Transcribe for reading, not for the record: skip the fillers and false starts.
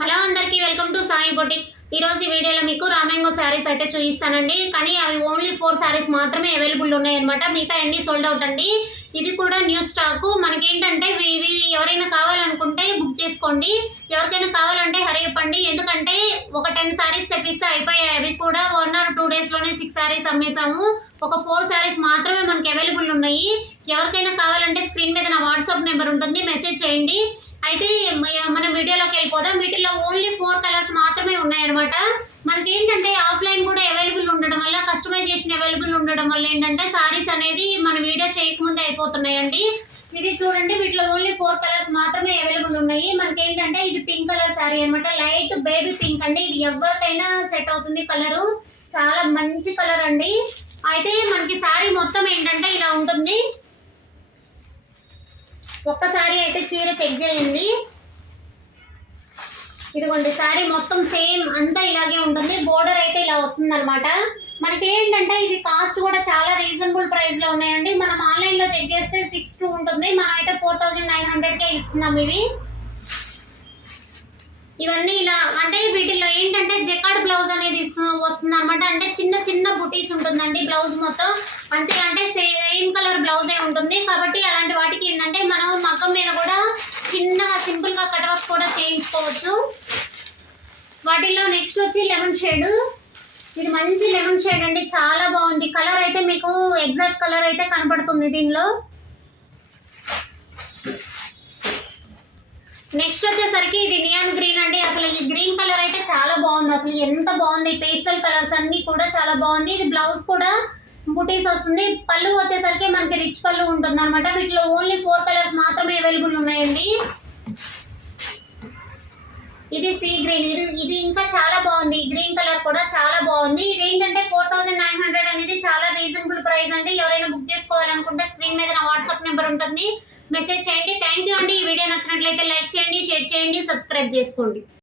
Hello అందరికీ welcome to Sai boutique. ఈ రోజు ఈ వీడియోలో మీకు రామాంగో శారీస్ అయితే చూపిస్తానండి. కానీ అవి ఓన్లీ 4 శారీస్ మాత్రమే అవైలబుల్ ఉన్నాయన్నమాట. మిగతా అన్ని సోల్డ్ అవుట్ అండి. ఇది కూడా న్యూ స్టాక్. మనకేంటంటే ఇవి ఎవరైనా కావాలనుకుంటే బుక్ చేసుకోండి. ఎవరికైనా కావాలంటే హరి చెప్పండి. ఎందుకంటే ఒక 10 శారీస్ తెప్పిస్తే అయిపోయాయి. అవి కూడా 1 or 2 డేస్లోనే 6 శారీస్ అమ్మేసాము. ఒక 4 శారీస్ మాత్రమే మనకి అవైలబుల్ ఉన్నాయి. ఎవరికైనా కావాలంటే స్క్రీన్ మీద నా వాట్సాప్ నెంబర్ ఉంటుంది, మెసేజ్ చేయండి. అయితే మనం వీడియోలోకి వెళ్ళిపోదాం. వీటిలో ఓన్లీ 4 కలర్స్ మాత్రమే ఉన్నాయన్నమాట. మనకి ఏంటంటే ఆఫ్లైన్ కూడా అవైలబుల్ ఉండడం వల్ల, కస్టమైజేషన్ అవైలబుల్ ఉండడం వల్ల ఏంటంటే సారీస్ అనేది మన వీడియో చేయకముందే అయిపోతున్నాయండి. ఇది చూడండి, వీటిలో ఓన్లీ 4 కలర్స్ మాత్రమే అవైలబుల్ ఉన్నాయి. మనకి ఏంటంటే ఇది పింక్ కలర్ శారీ అనమాట. లైట్ బేబీ పింక్ అండి. ఇది ఎవరికైనా సెట్ అవుతుంది. కలరు చాలా మంచి కలర్ అండి. అయితే మనకి శారీ మొత్తం ఏంటంటే ఇలా ఉంటుంది. ఒక్కసారి అయితే చీర చెక్ చేయండి. ఇదిగోండి, శారీ మొత్తం సేమ్ అంతా ఇలాగే ఉంటుంది. బోర్డర్ అయితే ఇలా వస్తుంది అనమాట. మనకి ఏంటంటే ఇవి కాస్ట్ కూడా చాలా రీజనబుల్ ప్రైస్ లో ఉన్నాయండి. మనం ఆన్లైన్ లో చెక్ చేస్తే 6,200 ఉంటుంది. మనం అయితే 4,900కే ఇస్తున్నాం. ఇవన్నీ ఇలా అంటే వీటిలో ఏంటంటే జెకార్డ్ బ్లౌజ్ అనేది వస్తుంది అనమాట. అంటే చిన్న చిన్న బుటీస్ ఉంటుందండి బ్లౌజ్ మొత్తం. అంతే, అంటే సేమ్ కలర్ బ్లౌజే ఉంటుంది. కాబట్టి అలాంటి వాటికి ఏంటంటే మనం మగ్గం మీద కూడా చిన్నగా సింపుల్ గా కట్ వర్క్ కూడా చేయించుకోవచ్చు. వాటిల్లో నెక్స్ట్ వచ్చి లెమన్ షేడ్. ఇది మంచి లెమన్ షేడ్ అండి, చాలా బాగుంది. కలర్ అయితే మీకు ఎగ్జాక్ట్ కలర్ అయితే కనపడుతుంది దీనిలో. నెక్స్ట్ వచ్చేసరికి ఇది నియాన్ గ్రీన్ అండి. అసలు ఈ గ్రీన్ కలర్ అయితే చాలా బాగుంది. అసలు ఎంత బాగుంది. పేస్టల్ కలర్స్ అన్ని కూడా చాలా బాగుంది. ఇది బ్లౌజ్ కూడా బుటీస్ వస్తుంది. పళ్ళు వచ్చేసరికి మనకి రిచ్ పళ్ళు ఉంటుంది అనమాట. వీటిలో ఓన్లీ 4 కలర్స్ మాత్రమే అవైలబుల్ ఉన్నాయండి. ఇది సీ గ్రీన్. ఇది ఇంకా చాలా బాగుంది. గ్రీన్ కలర్ కూడా చాలా బాగుంది. ఇది ఏంటంటే 4,900 అనేది చాలా రీజనబుల్ ప్రైస్ అండి. ఎవరైనా బుక్ చేసుకోవాలనుకుంటే స్క్రీన్ మీద నా వాట్సాప్ నెంబర్ ఉంటుంది, మెసేజ్ చేయండి. థ్యాంక్ యూ అండి. ఈ వీడియో నచ్చినట్లయితే లైక్ చేయండి, షేర్ చేయండి, సబ్స్క్రైబ్ చేసుకోండి.